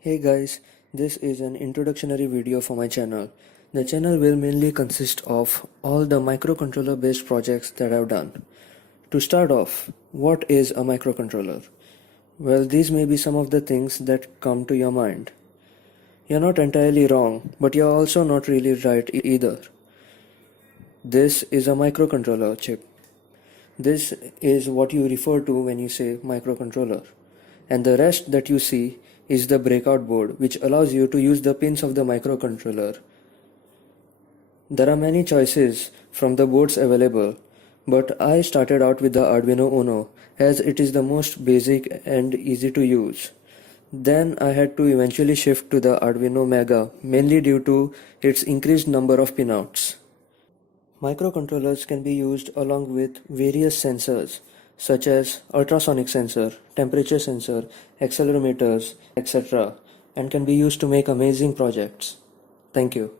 Hey guys, this is an introductory video for my channel. The channel will mainly consist of all the microcontroller based projects that I've done. To start off, what is a microcontroller? Well, these may be some of the things that come to your mind. You're not entirely wrong, but you're also not really right either. This is a microcontroller chip. This is what you refer to when you say microcontroller. And the rest that you see is the breakout board, which allows you to use the pins of the microcontroller. There are many choices from the boards available, but I started out with the Arduino Uno as it is the most basic and easy to use. Then I had to eventually shift to the Arduino Mega, mainly due to its increased number of pinouts. Microcontrollers can be used along with various sensors such as ultrasonic sensor, temperature sensor, accelerometers, etc., and can be used to make amazing projects. Thank you.